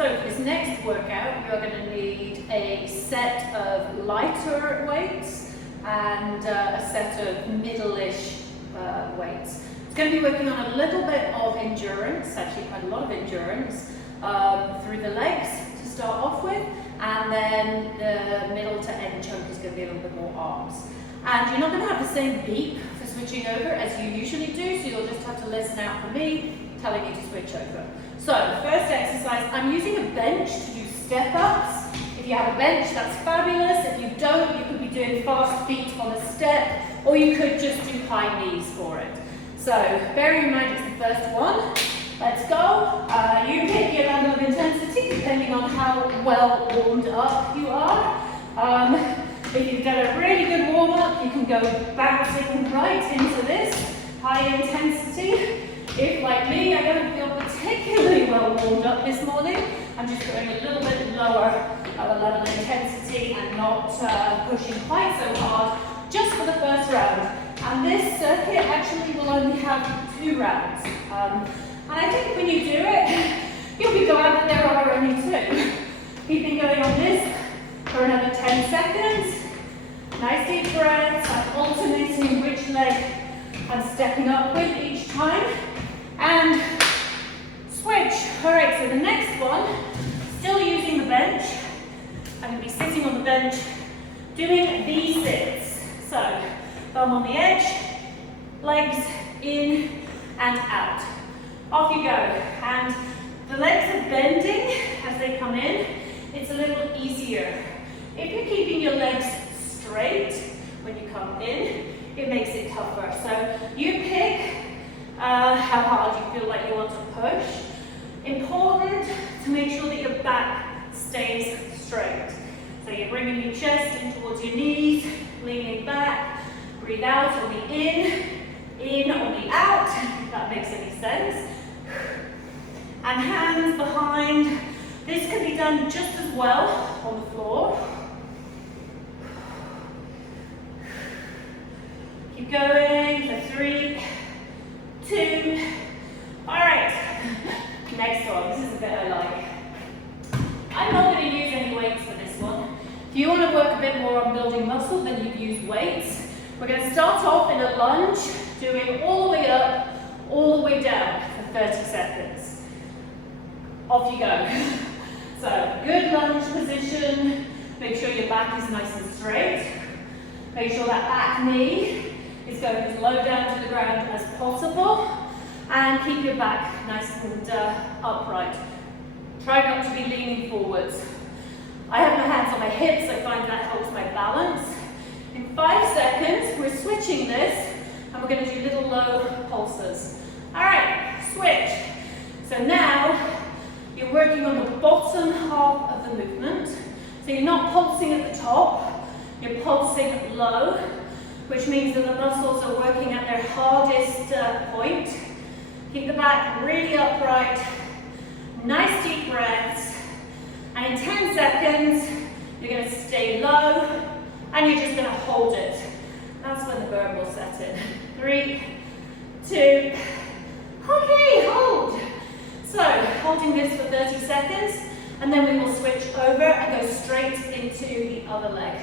So for this next workout, you're going to need a set of lighter weights and a set of middle-ish weights. It's going to be working on a little bit of endurance, actually quite a lot of endurance, through the legs to start off with, and then the middle to end chunk is going to be a little bit more arms. And you're not going to have the same beep for switching over as you usually do, so you'll just have to listen out for me telling you to switch over. So the first exercise, I'm using a bench to do step-ups. If you have a bench, that's fabulous. If you don't, you could be doing fast feet on a step, or you could just do high knees for it. So bearing in mind it's the first one, let's go. You pick your level of intensity depending on how well warmed up you are. If you've done a really good warm-up, you can go bouncing right into this high intensity. If, like me, I don't feel particularly well warmed up this morning, I'm just going a little bit lower of a level of intensity and not pushing quite so hard, just for the first round. And this circuit actually will only have 2 rounds. And I think when you do it, you'll be glad that there are only 2. Keeping going on this for another 10 seconds. Nice deep breaths. I'm alternating which leg I'm stepping up with each time. And switch. All right, so the next one, still using the bench. I'm going to be sitting on the bench doing V-sits. So, thumb on the edge, legs in and out. Off you go. And the legs are bending as they come in. It's a little easier. If you're keeping your legs straight when you come in, it makes it tougher. So you pick how hard you feel like you want to push. Important to make sure that your back stays straight. So you're bringing your chest in towards your knees, leaning back. Breathe out on the in on the out, if that makes any sense. And hands behind. This can be done just as well on the floor. Keep going for 3, 2. All right, next one. This is a bit I like. I'm not going to use any weights for this one. If you want to work a bit more on building muscle, then you'd use weights. We're going to start off in a lunge, doing all the way up, all the way down for 30 seconds. Off you go. So, good lunge position. Make sure your back is nice and straight. Make sure that back knee is going as low down to the ground as possible. And keep your back nice and upright. Try not to be leaning forwards. I have my hands on my hips, I find that helps my balance. In 5 seconds, we're switching this, and we're going to do little low pulses. All right, switch. So now, you're working on the bottom half of the movement. So you're not pulsing at the top, you're pulsing low, which means that the muscles are working at their hardest point. Keep the back really upright, nice deep breaths, and in 10 seconds, you're going to stay low, and you're just going to hold it. That's when the burn will set in. 3, 2, okay, hold. So, holding this for 30 seconds, and then we will switch over and go straight into the other leg.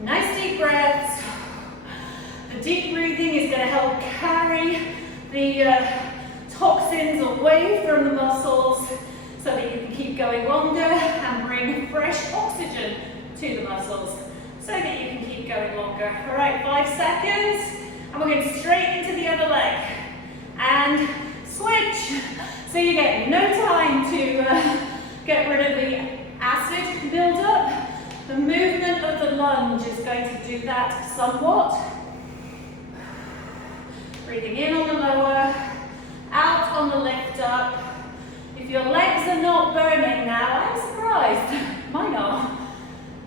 Nice deep breaths. The deep breathing is going to help carry the toxins away from the muscles so that you can keep going longer and bring fresh oxygen to the muscles so that you can keep going longer. All right, 5 seconds, and we're going straight into the other leg. And switch. So you get no time to get rid of the acid buildup. The movement of the lunge is going to do that somewhat. Breathing in on the lower, out on the lift up. If your legs are not burning now, I'm surprised. Mine are.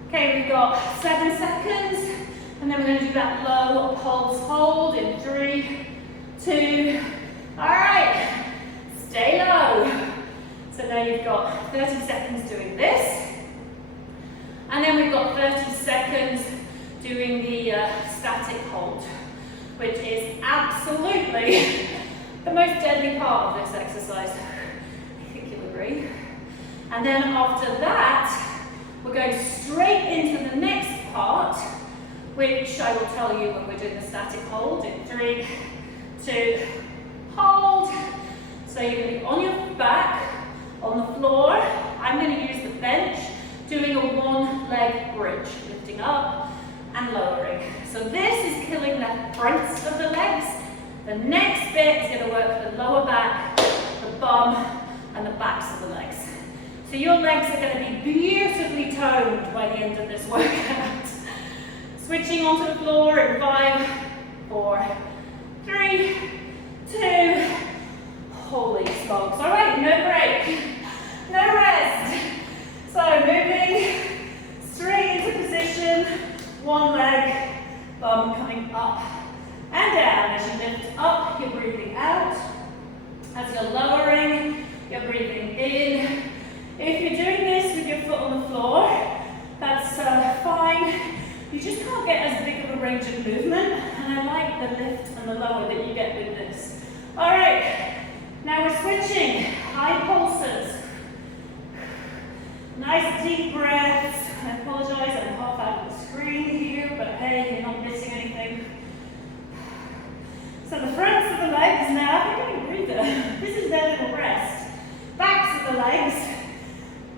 Okay, we've got 7 seconds, and then we're going to do that low pulse hold in 3, 2, all right. Stay low. So now you've got 30 seconds doing this. And then we've got 30 seconds doing the static hold, which is absolutely the most deadly part of this exercise. I think you'll agree. And then after that, we're going straight into the next part, which I will tell you when we're doing the static hold in 3, 2, hold. So you're going to be on your back, on the floor. I'm going to use the bench, doing a one-leg bridge, lifting up and lowering. So this is killing the fronts of the legs. The next bit is going to work the lower back, the bum, and the backs of the legs. So your legs are going to be beautifully toned by the end of this workout. Switching onto the floor in 5, 4, 3, 2, holy smokes. All right, no break, no rest. So moving straight into position, one leg, bum coming up and down. As you lift up, you're breathing out. As you're lowering, you're breathing in. If you're doing this with your foot on the floor, that's fine. You just can't get as big of a range of movement, and I like the lift and the lower that you get with this. All right, now we're switching, high pulses. Nice deep breaths. I apologize, I'm half out of the screen here, but hey, you're not missing anything. So the fronts of the legs now, they're going to breathe it. This is their little rest. Backs of the legs,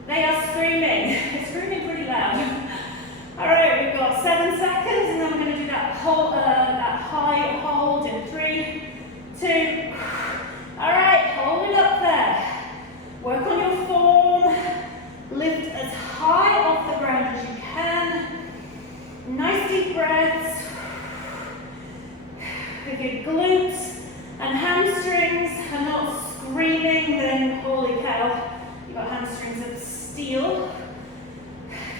they are screaming. They're screaming pretty loud. All right, we've got 7 seconds, and then we're going to do that high hold in 3, 2. All right, hold it up there. Work on your form. Lift as high off the ground as you can. Nice deep breaths. If your glutes and hamstrings are not screaming, then holy cow, you've got hamstrings of steel.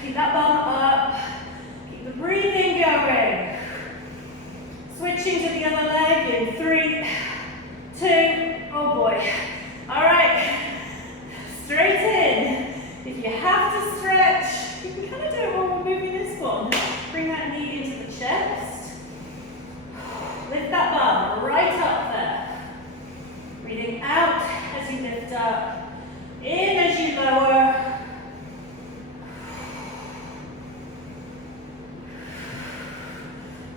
Keep that bum up. Keep the breathing going. Switching to the other leg in 3, 2, oh boy. All right, straight in. If you have to stretch, you can kind of do it while we're moving this one. Bring that knee into the chest. Lift that bum right up there. Breathing out as you lift up. In as you lower.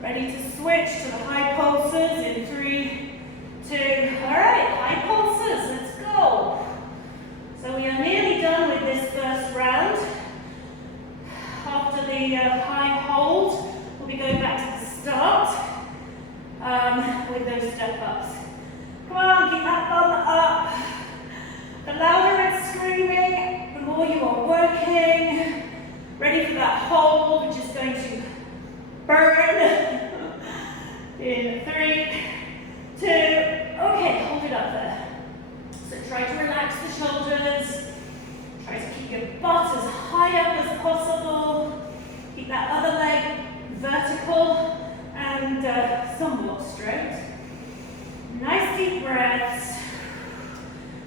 Ready to switch to the high pulses in 3, 2. All right, high pulses, let's go. So we are nearly done with this first round. After the high hold, we'll be going back to the start with those step ups. Come on, keep that bum up. The louder it's screaming, the more you are working. Ready for that hold, which is going to burn. In 3, 2, okay, hold it up there. So try to relax the shoulders. Try to keep your butt as high up as possible. Keep that other leg vertical and somewhat straight. Nice deep breaths.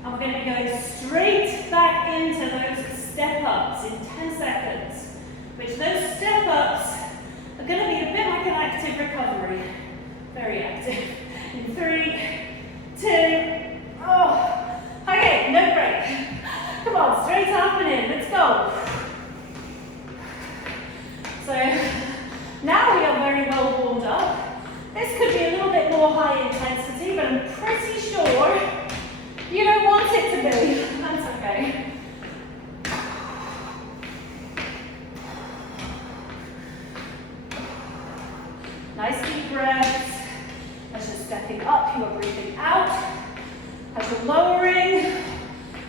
And we're going to be going straight back into those step-ups in 10 seconds. Which those step-ups are going to be a bit like an active recovery. Very active. In 3, 2, oh. Okay, no break. Come on, straight up and in. Let's go. So now we are very well warmed up. This could be a little bit more high intensity, but I'm pretty sure you don't want it to be. That's okay. Nice deep breaths. As you're stepping up, you are breathing out. As you're lowering,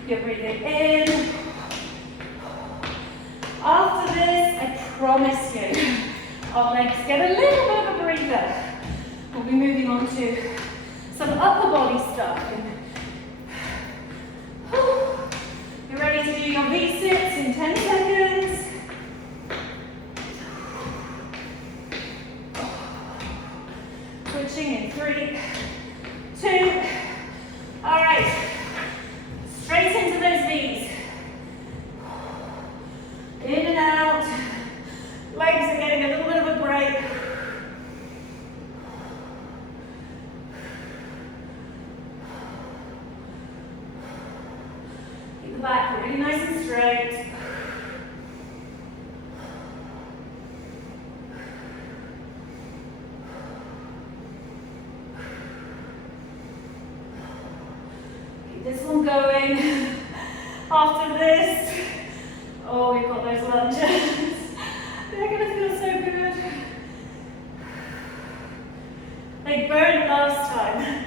you're breathing in. After this, I promise you, our legs get a little bit of a breather. We'll be moving on to some upper body stuff. You're ready to do your V-sits in 10 seconds. Switching in 3, 2. All right. Straight into those V's. In and out. Legs are getting a little bit of a break. Keep the back really nice nice and straight. Keep this one going. After this, oh, we've got those lunges. They're going to feel so good. They burned last time.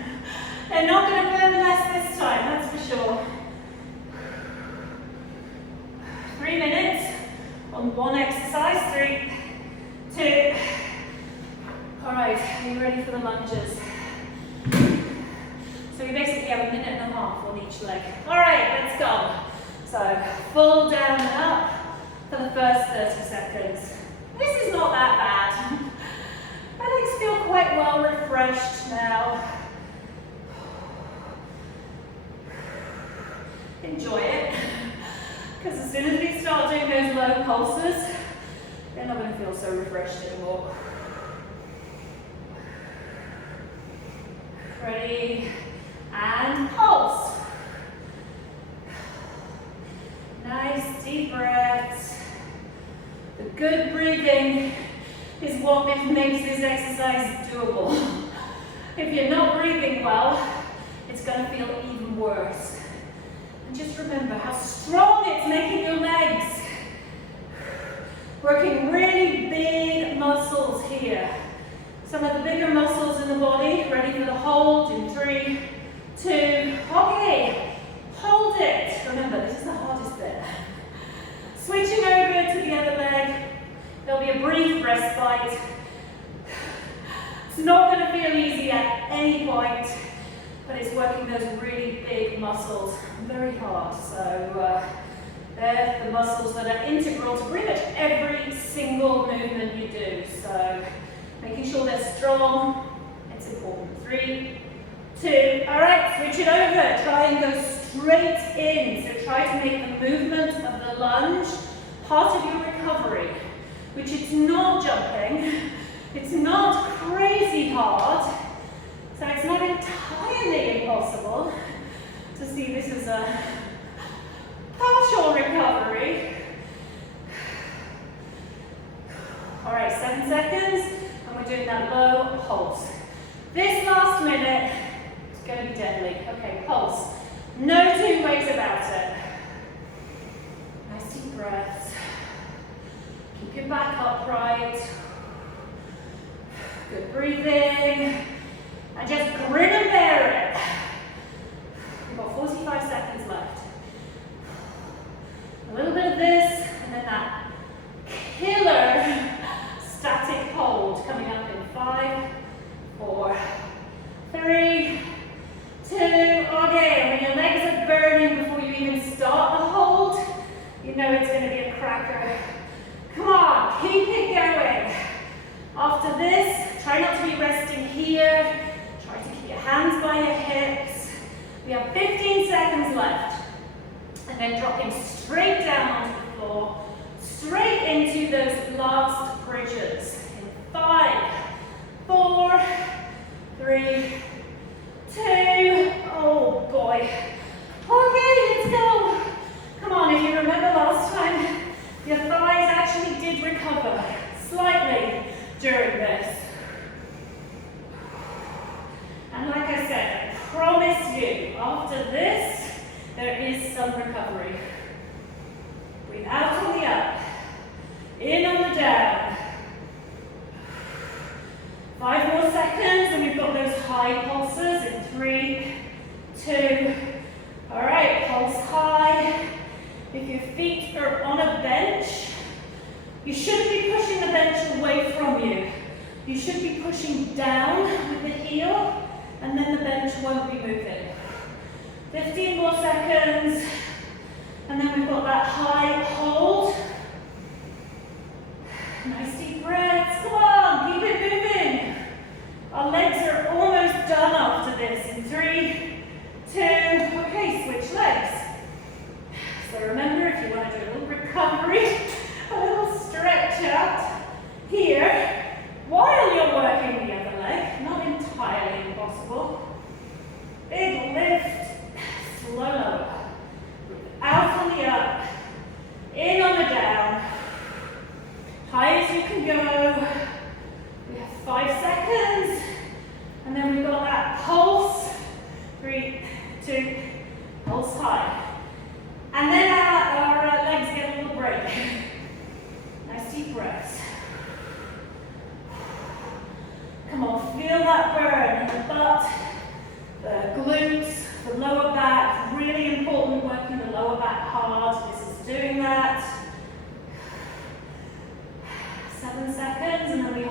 They're not going to burn less this time, that's for sure. 3 minutes on one exercise. 3, 2. All right, are you ready for the lunges? So we basically have 1.5 minutes on each leg. All right, let's go. So full down and up for the first 30 seconds. This is not that bad. My legs feel quite well refreshed now. Enjoy it, because as soon as we start doing those low pulses, they're not going to feel so refreshed anymore. Ready, and pulse. Nice deep breaths. The good breathing is what makes this exercise doable. If you're not breathing well, it's going to feel even worse. And just remember how strong it's making your legs. Working really big muscles here. Some of the bigger muscles in the body. Ready for the hold in 3, 2, okay. Hold it. Remember, this is the hardest bit. Switching over to the other leg. There'll be a brief respite. It's not going to feel easy at any point, but it's working those really big muscles very hard. So they're the muscles that are integral to pretty much every single movement you do. So making sure they're strong, it's important. 3, 2, all right, switch it over. Try and go straight in. So try to make the movement of the lunge part of your recovery, which it's not jumping, it's not crazy hard, so it's not entirely impossible to see this as a partial recovery. All right, 7 seconds, and we're doing that low pulse. This last minute is going to be deadly. Okay, pulse. No two ways about it. Nice deep breaths. Keep your back upright. Good breathing. And just grin and bear it. We've got 45 seconds left. A little bit of this, and then that killer static hold coming up in 5, 4, 3, 2, okay. And when your legs are burning before you even start the hold, you know it's going to be a cracker. Come on, keep it going. After this, try not to be resting here. Try to keep your hands by your hips. We have 15 seconds left. And then dropping straight down onto the floor, straight into those last bridges. In 5, 4, 3, 2, oh boy. Okay, let's go. Come on, if you remember last time, your thighs actually did recover slightly during this. And like I said, I promise you, after this, there is some recovery. Breathe out on the up, in on the down. 5 more seconds, and we've got those high pulses in 3, 2. All right, pulse high. If your feet are on a bench, you shouldn't be pushing the bench away from you. You should be pushing down with the heel, and then the bench won't be moving. 15 more seconds, and then we've got that high hold. Nice deep breaths, come on, keep it moving. Our legs are almost done after this. In 3, 2, okay, switch legs. So remember, if you want to do a little recovery, a little stretch out here, while you're working the other leg, not entirely impossible. Big lift, slow. Out on the up.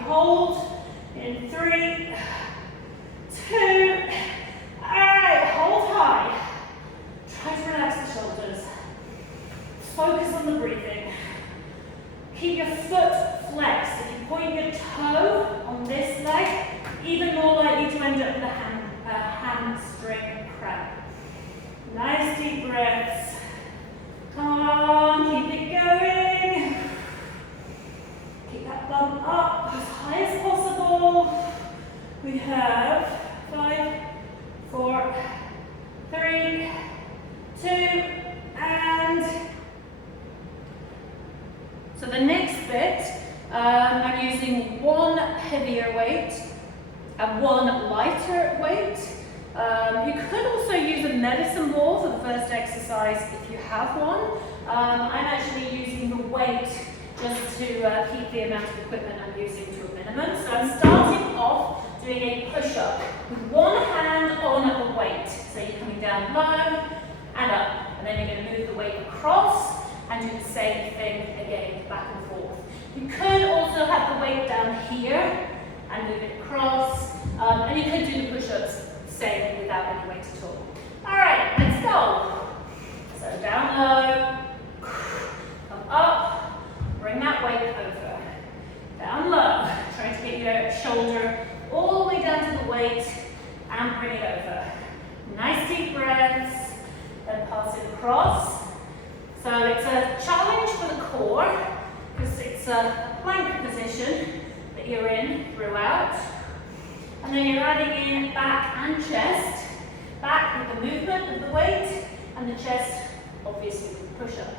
hold in 3, 2, alright, hold high. Try to relax the shoulders. Focus on the breathing. Keep your foot flexed. If you point your toe on this leg, even more likely to end up with a hamstring cramp. Nice deep breaths. Come on, keep it going. Keep that bum up as high as possible. We have 5, 4, 3, 2, and so the next bit, I'm using one heavier weight and one lighter weight. You could also use a medicine ball for the first exercise if you have one. I'm actually using the weight just to keep the amount of equipment I'm using to a minimum. So I'm starting off doing a push-up with one hand on the weight. So you're coming down low and up, and then you're going to move the weight across and do the same thing again, back and forth. You could also have the weight down here and move it across, and you could do the push-ups same without any weight at all. All right, let's go. So down low, come up, bring that weight over. Down low, try to get your shoulder all the way down to the weight and bring it over. Nice deep breaths, then pass it across. So it's a challenge for the core because it's a plank position that you're in throughout. And then you're adding in back and chest. Back with the movement of the weight and the chest obviously with the push-up.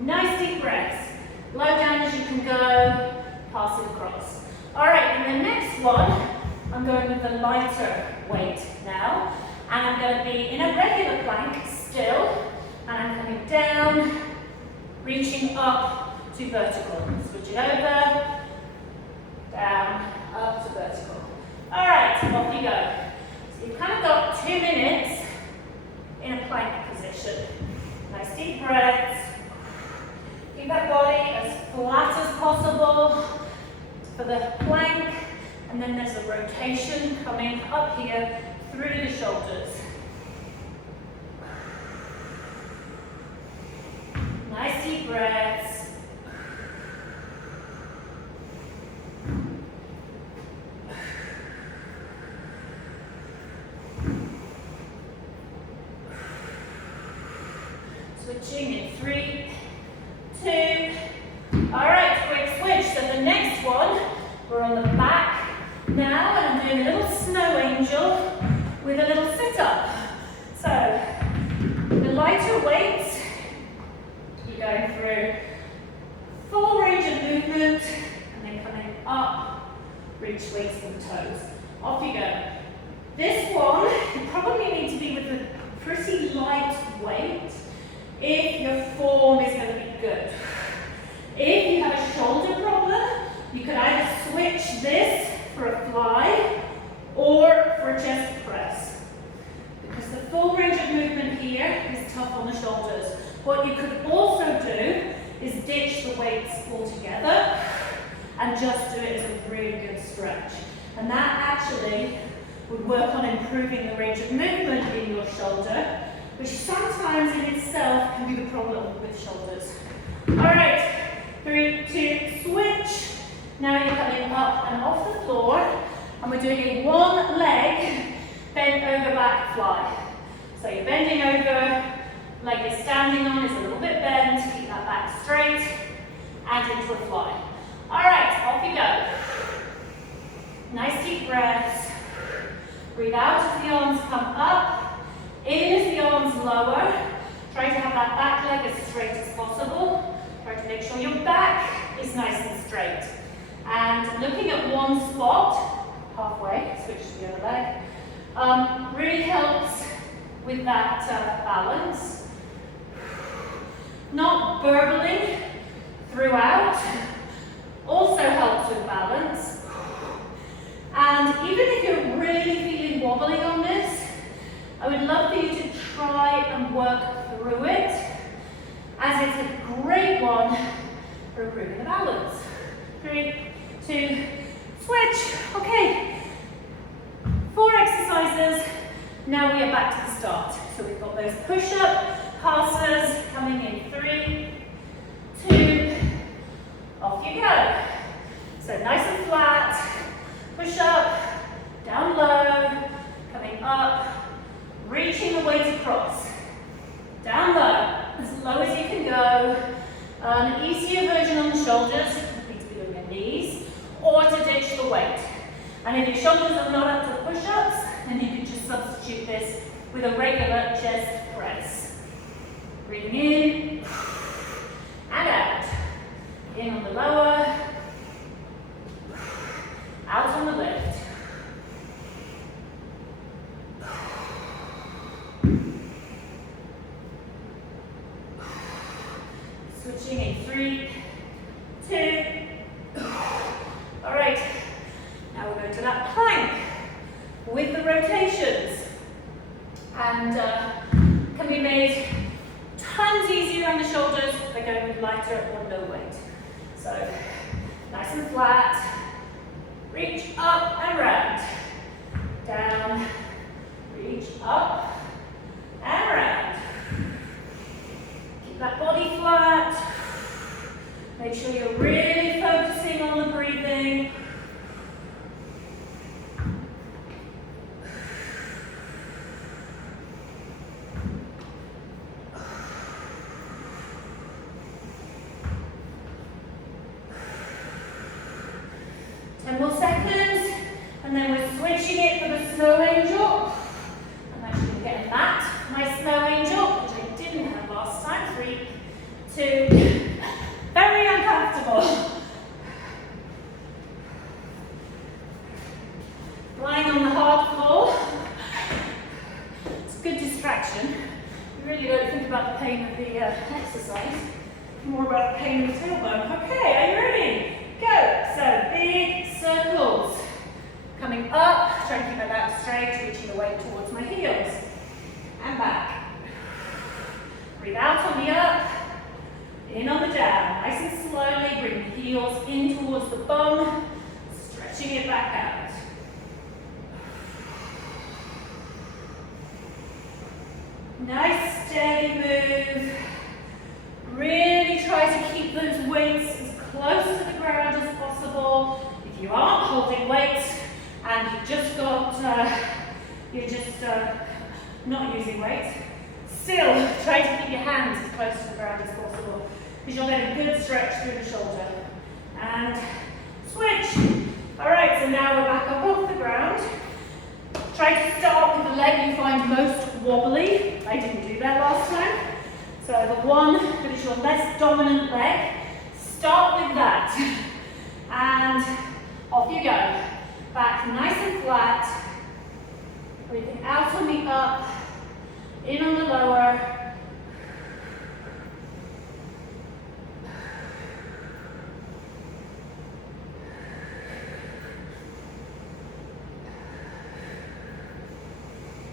Nice deep breaths. Low down as you can go, pass it across. All right, in the next one, I'm going with the lighter weight now. And I'm going to be in a regular plank still. And I'm coming down, reaching up to vertical. Switch it over, down, up to vertical. All right, off you go. So you've kind of got 2 minutes in a plank position. Nice deep breaths. Keep that body as flat as possible for the plank. And then there's a rotation coming up here through the shoulders. Nice deep breaths. Switching in 3, 2. All right, quick switch. So the next one, we're on the back now, and I'm doing a little snow angel with a little sit-up. So the lighter weights, you're going through full range of movement, and then coming up, reach weights and toes. Off you go. This one, you probably need to be with a pretty light weight if your form is going to be good. If you have a shoulder problem, you could either switch this for a fly or for a chest press. Because the full range of movement here is tough on the shoulders. What you could also do is ditch the weights altogether and just do it as a really good stretch. And that actually would work on improving the range of movement in your shoulder, which sometimes in itself can be the problem with shoulders. All right, 3, 2, switch. Now you're coming up and off the floor, and we're doing a one leg bend over back fly. So you're bending over, leg you're standing on is a little bit bent, keep that back straight, and into a fly. All right, off you go. Nice deep breaths. Breathe out as the arms come up, in as the arms lower. Try to have that back leg as straight as possible. Try to make sure your back is nice and straight. And looking at one spot, halfway, switch to the other leg, really helps with that balance. Not burbling throughout also helps with balance. And even if you're really feeling wobbly on this, I would love for you to try and work through it, as it's a great one for improving the balance. 3, 2, switch. Switch. Okay. 4 exercises. Now we are back to the start. So we've got those push-up passes coming in 3, 2, off you go. So nice and flat, push up, down low, coming up, reaching the weight across. Down low, as low as you can go. An easier version on the shoulders would be to be on your knees, or to ditch the weight. And if your shoulders are not up to push-ups, then you can just substitute this with a regular chest press. Breathing in, and out. In on the lower, out on the lift. Switching in 3, 2. All right, now we're going to that plank with the rotations. And can be made tons easier on the shoulders by going with lighter or no weight. So nice and flat, reach up and round, down, reach up and round. Keep that body flat, make sure you're really focusing on the breathing. More seconds, and then we're switching it for the snow angel. I'm actually going to get a mat for my snow angel, which I didn't have last time. 3, 2, very uncomfortable. Lying on the hard floor. It's a good distraction. You really don't think about the pain of the exercise, more about the pain of the tailbone. Okay, are you ready? Go. So big circles. Coming up, try and keep my back straight, reaching the weight towards my heels. And back. Breathe out on the up, in on the down. Nice and slowly, bring the heels in towards the bum, stretching it back out. Nice, steady move. Really try to keep those weights as close to the ground as possible. If you aren't holding weights and you've just got, not using weights, still try to keep your hands as close to the ground as possible because you'll get a good stretch through the shoulder. And switch. All right, so now we're back up off the ground. Try to start with the leg you find most wobbly. I didn't do that last time. So the one that is your less dominant leg, start with that. And off you go. Back nice and flat. Breathing out on the up, in on the lower.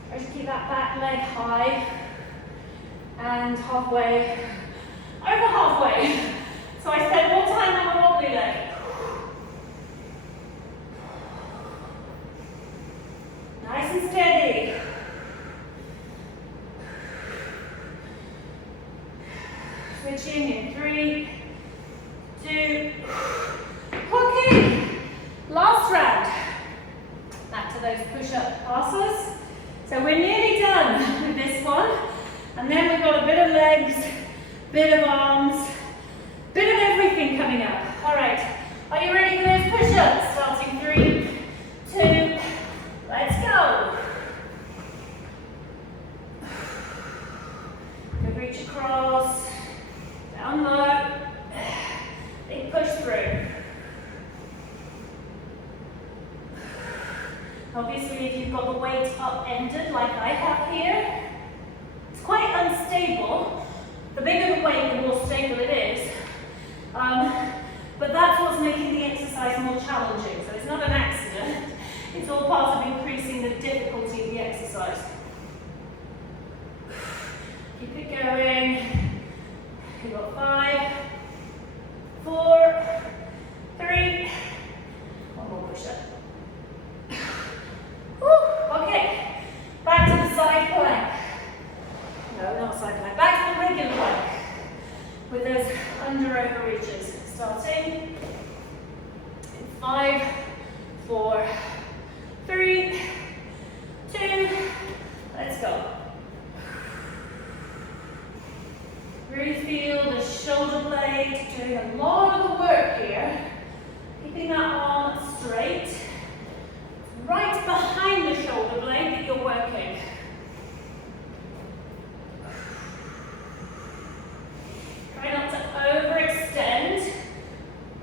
Try to keep that back leg high. And halfway, over halfway. So I spend more time on the wobbly leg. Nice and steady. Switching in 3, 2. Okay, last round. Back to those push-up passes. So we're nearly done with this one. And then we've got a bit of legs, bit of arms, bit of everything coming up. All right, are you ready for those push-ups? Starting 3, 2, let's go. Good reach across, down low, big push through. Obviously, if you've got the weight up-ended like I have here, it's quite unstable. The bigger the weight, the more stable it is. But that's what's making the exercise more challenging. So it's not an accident. It's all part of increasing the difficulty of the exercise. Keep it going. You've got 5, 4, 3. One more push-up. under over reaches. Starting in 5, 4, 3, 2, let's go. Really feel the shoulder blade doing a lot of the work here. Keeping that arm straight. Right behind the shoulder blade that you're working. Try not to overextend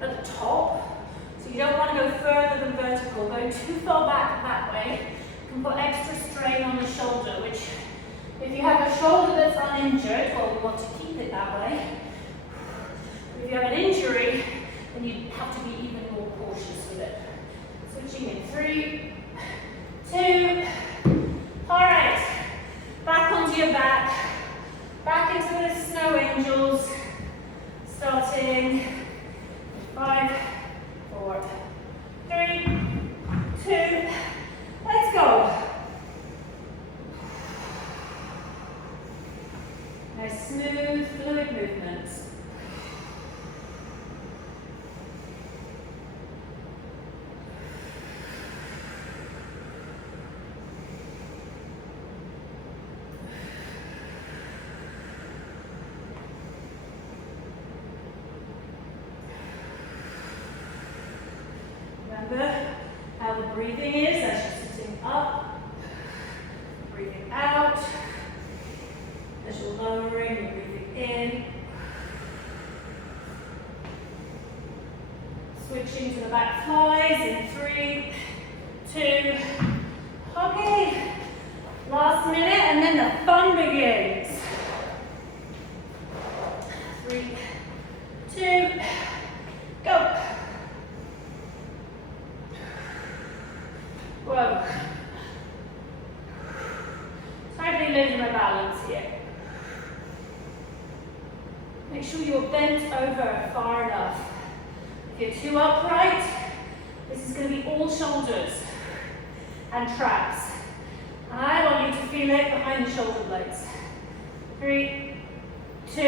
at the top. So you don't want to go further than vertical. Going too far back that way can put extra strain on the shoulder, which if you have a shoulder that's uninjured, well, we want to keep it that way. If you have an injury, then you have to be even more cautious with it. Switching in 3, 2, all right, back onto your back into the snow angels, starting 5, 4, 3, 2, let's go. Nice smooth, fluid movements. Remember how the breathing is as you're sitting up, breathing out. As you're lowering, you're breathing in. Switching to the back flies in 3, 2. Okay, last minute and then the fun begins. 3, 2, go. Whoa. Slightly losing my balance here. Make sure you're bent over far enough. If you're too upright, this is going to be all shoulders and traps. And I want you to feel it behind the shoulder blades. 3, 2.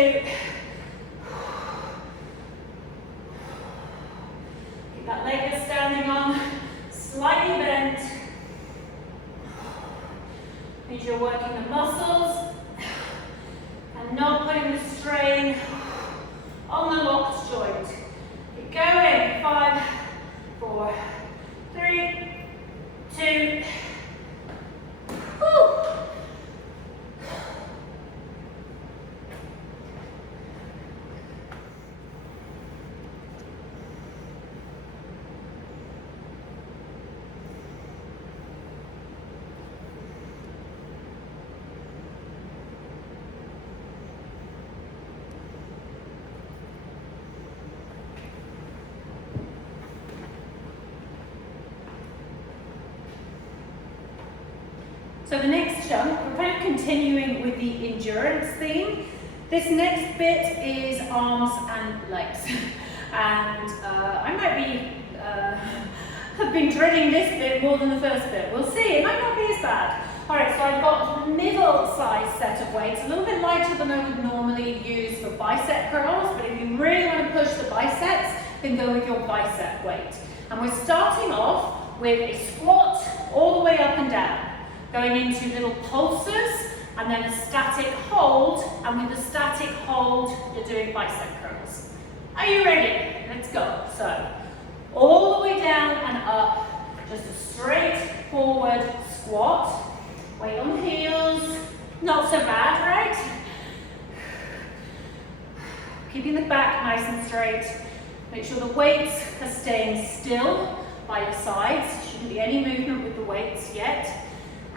Keep that leg you're standing on slightly bent. Means you're working the muscles and not putting the strain on the locked joint. Keep going. 5, 4, 3, 2. Woo. So the next chunk, we're kind of continuing with the endurance theme. This next bit is arms and legs. And I might be, have been dreading this bit more than the first bit. We'll see, it might not be as bad. All right, so I've got a middle-sized set of weights, a little bit lighter than I would normally use for bicep curls, but if you really want to push the biceps, then go with your bicep weight. And we're starting off with a squat all the way up and down. Going into little pulses and then a static hold, and with the static hold you're doing bicep curls. Are you ready? Let's go. So all the way down and up, just a straight forward squat. Weight on the heels, not so bad, right? Keeping the back nice and straight. Make sure the weights are staying still by your sides. Shouldn't be any movement with the weights yet.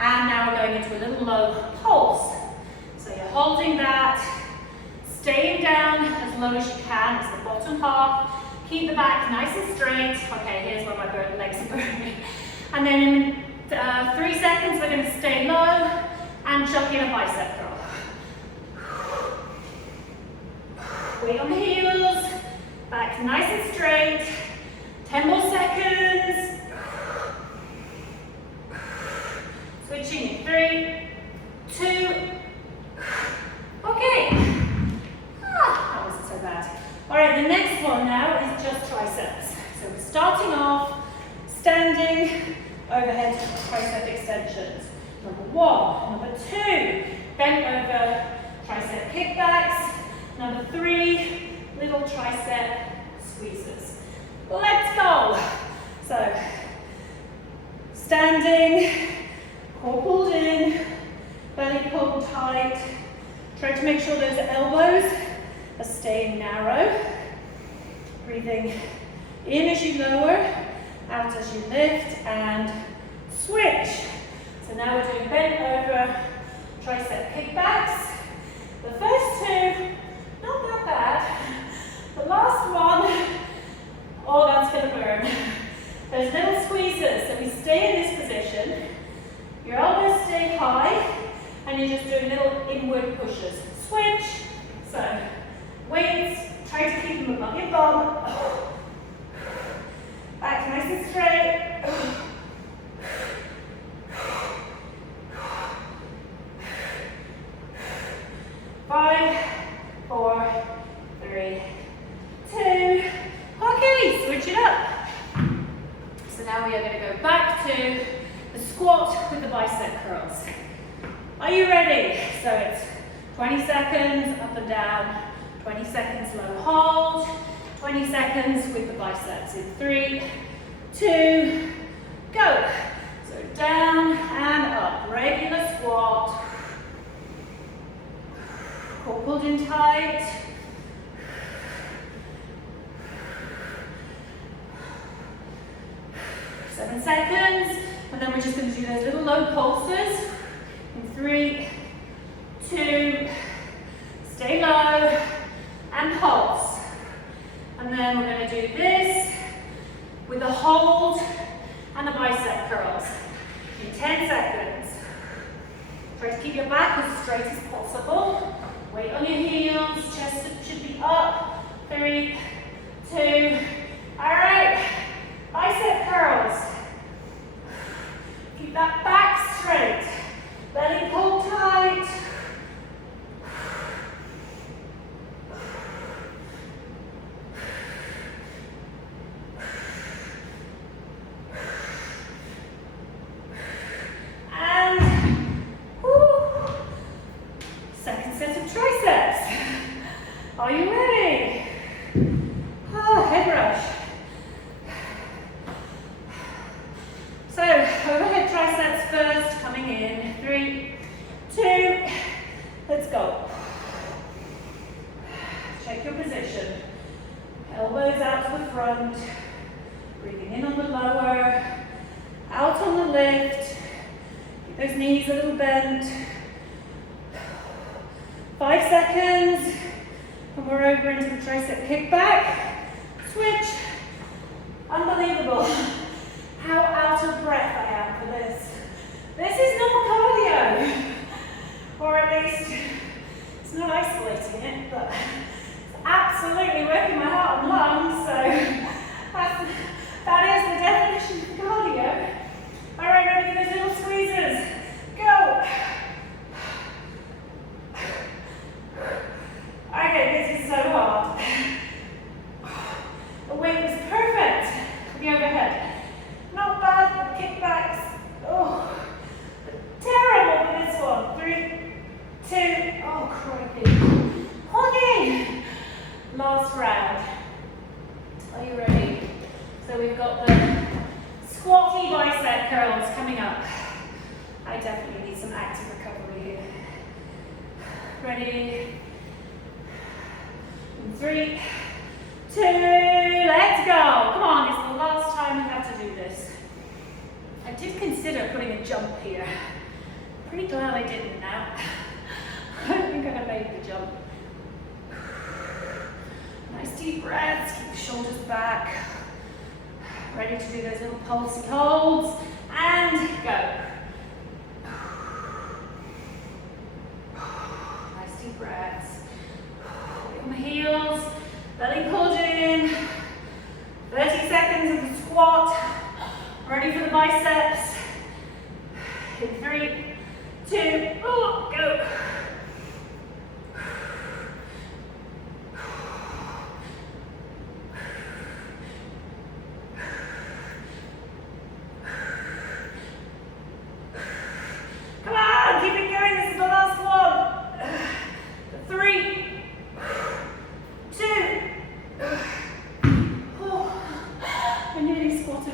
And now we're going into a little low pulse. So you're holding that, staying down as low as you can. It's the bottom half. Keep the back nice and straight. Okay, here's where my legs are burning. And then in 3 seconds, we're going to stay low and chuck in a bicep curl. Weight on the heels, back nice and straight. 10 more seconds. Switching in 3, 2, okay. That wasn't so bad. All right, the next one now is just triceps. So we're starting off standing overhead tricep extensions. Number 1. Number 2, bent over tricep kickbacks. Number 3, little tricep squeezes. Let's go. So, standing, core pulled in, belly pulled tight. Try to make sure those elbows are staying narrow. Breathing in as you lower, out as you lift, and switch. So now we're doing bent over tricep kickbacks. The first 2, not that bad. The last one, oh, that's going to burn. There's little squeezes, so we stay in this position. Your elbows stay high, and you're just doing little inward pushes. Switch. So, weights, try to keep them above your bum. Back nice and straight. 5, 4, 3, 2. Okay, switch it up. So now we are going to go back to the squat with the bicep curls. Are you ready? So it's 20 seconds up and down, 20 seconds low hold, 20 seconds with the biceps in 3, 2, go. So down and up, regular squat. Core pulled in tight. Seven seconds, and then we're just going to do those little low pulses in 3, 2, stay low, and pulse. And then we're going to do this with a hold and the bicep curls in 10 seconds. Try to keep your back as straight as possible. Weight on your heels, chest should be up. 3, 2, all right. Bicep curls. Keep that back straight. Belly pulled tight. And second set of triceps. Are you ready? Oh, head rush. So, overhead triceps first, coming in. 3, 2, let's go. Check your position. Elbows out to the front. Breathing in on the lower. Out on the lift. Keep those knees a little bent. 5 seconds. And we're over into the tricep kickback. Switch. Unbelievable how out of breath I am for this. This is not cardio. Or at least, it's not isolating it, but it's absolutely working my heart and lungs, so that is the definition of cardio. All right, ready for those little squeezes. Go. Okay, this is so hard. The weight was perfect for the overhead. Not bad for the kickbacks. Oh, but terrible for this one. 3, 2, oh crikey. Okay, last round. Are you ready? So we've got the squatty bicep curls coming up. I definitely need some active recovery here. Ready? In 3, 2, let's go. Come on, it's the last time we have to do this. I did consider putting a jump here. Pretty glad I didn't now. I don't think I'd have made the jump. Nice deep breaths, keep the shoulders back. Ready to do those little pulsy holds, and go. Nice deep breaths. On the heels, belly pulled in. 30 seconds of the squat. Ready for the biceps. In 3, 2, oh, go.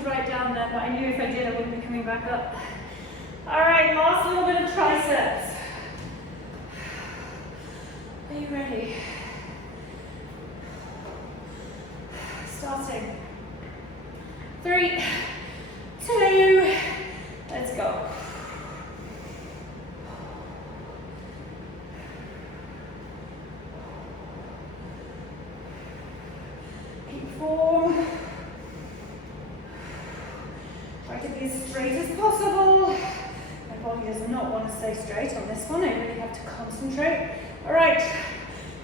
right down there, but I knew if I did, I wouldn't be coming back up. All right, last little bit of triceps. Are you ready? Starting. 3, 2, let's go. Keep form. Try to be as straight as possible. My body does not want to stay straight on this one. I really have to concentrate. All right,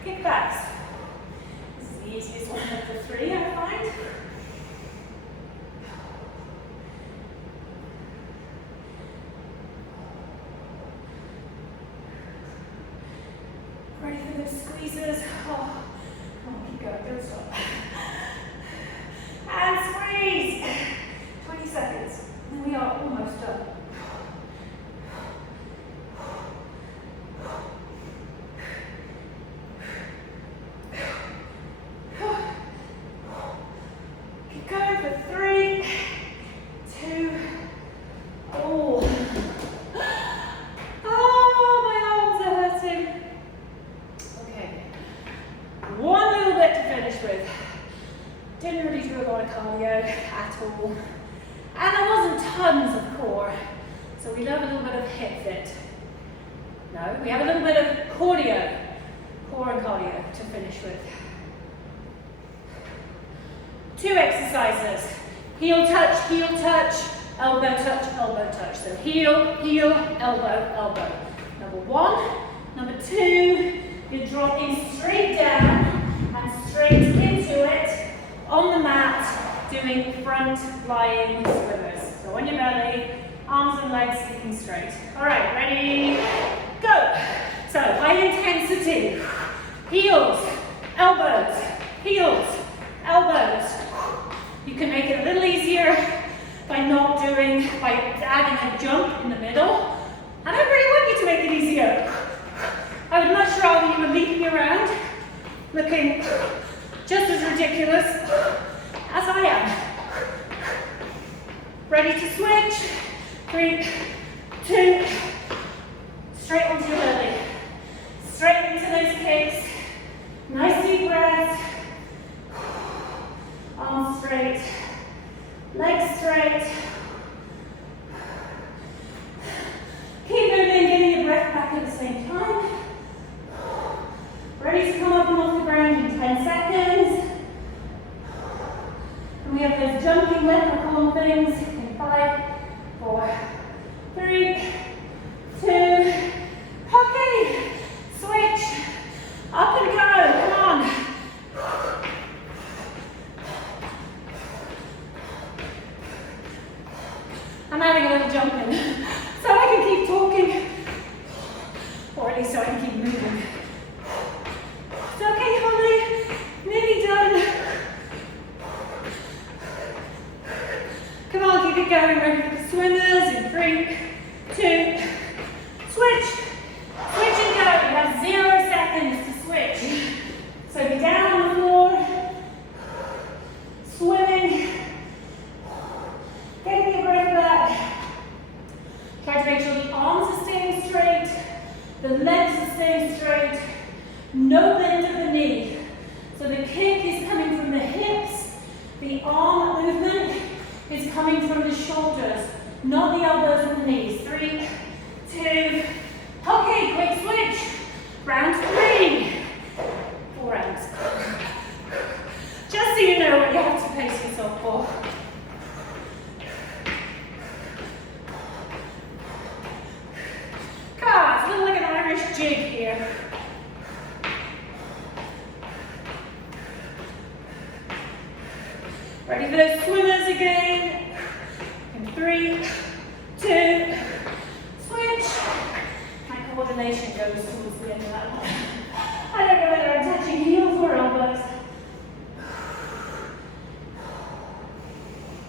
kickbacks. This is the easiest one of the 3, I find. Ready for those squeezes. Oh, come on, keep going, don't stop. And squeeze. 20 seconds, and we are almost done. Keep going for 3, 2, oh. Oh, my arms are hurting. Okay, one little bit to finish with. Didn't really do a lot of cardio at all. And there wasn't tons of core. So we love a little bit of hip fit. No, we have a little bit of cardio. Core and cardio to finish with. 2 exercises. Heel touch, elbow touch, elbow touch. So heel, heel, elbow, elbow. Number 1. Number 2, you're dropping straight down and straight into it on the mat, doing front lying swimmers. So on your belly, arms and legs sticking straight. All right, ready, go. So high intensity, heels, elbows, heels, elbows. You can make it a little easier by adding a jump in the middle. I don't really want you to make it easier. I would much rather you were leaping around, looking just as ridiculous as I am. Ready to switch. 3, 2, straight onto your belly. Straight into those kicks. Nice deep breaths. Arms straight. Legs straight. Keep moving, getting your breath back at the same time. Ready to come up and off the ground in 10 seconds. And we have those jumping leprechaun things in 5, 4, 3, 2, okay. Switch. Up and go. Come on. I'm adding a little jump in so I can keep talking, or at least so I can keep moving. It's okay, Holly. Nearly done. Come on, keep it going. Ready for the swimmers in 3, 2, switch. Switch and go. You have 0 seconds to switch. So be down on the floor, swimming, getting your breath back. Try to make sure the arms are staying straight, the legs are staying straight, no bend of the knee. So the kick is coming from the hips, the arm movement is coming from the shoulders, not the elbows and the knees. 3, 2, okay, quick switch. Round 3. 4 rounds. Just so you know what you have to pace yourself for. Come on, it's a little like an Irish jig here. Ready for those swimmers again. In 3, 2, switch. My coordination goes towards the end of that one. I don't know whether I'm touching heels or elbows.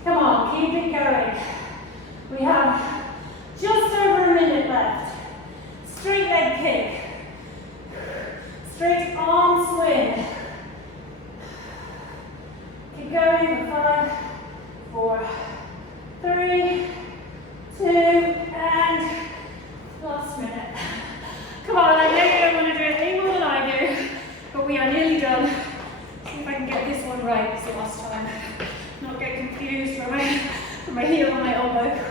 Come on, keep it going. We have just over a minute left. Straight leg kick. Straight arm swing. Keep going for 5, 4, 3, 2, and last minute. Come on, I know you don't want to do it any more than I do, but we are nearly done. See if I can get this one right this last time. Not get confused from my heel and my elbow.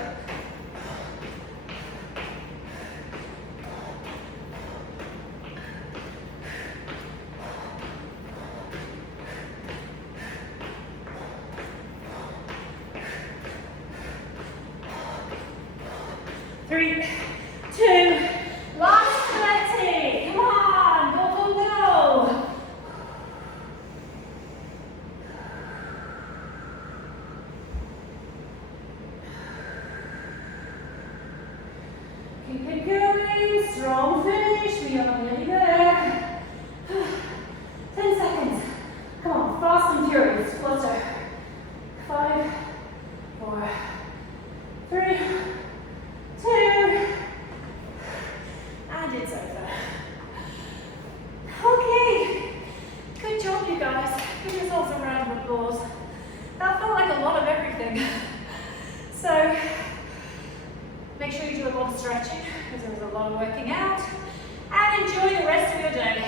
Three, 2, last 30. Come on, go, go, go. Keep it going, strong finish. We are nearly there. 10 seconds. Come on, fast and furious. Flutter. 5, 4, 3, 2, and it's over. Okay, good job you guys. Give yourselves a round of applause. That felt like a lot of everything. So, make sure you do a lot of stretching because there was a lot of working out, and enjoy the rest of your day.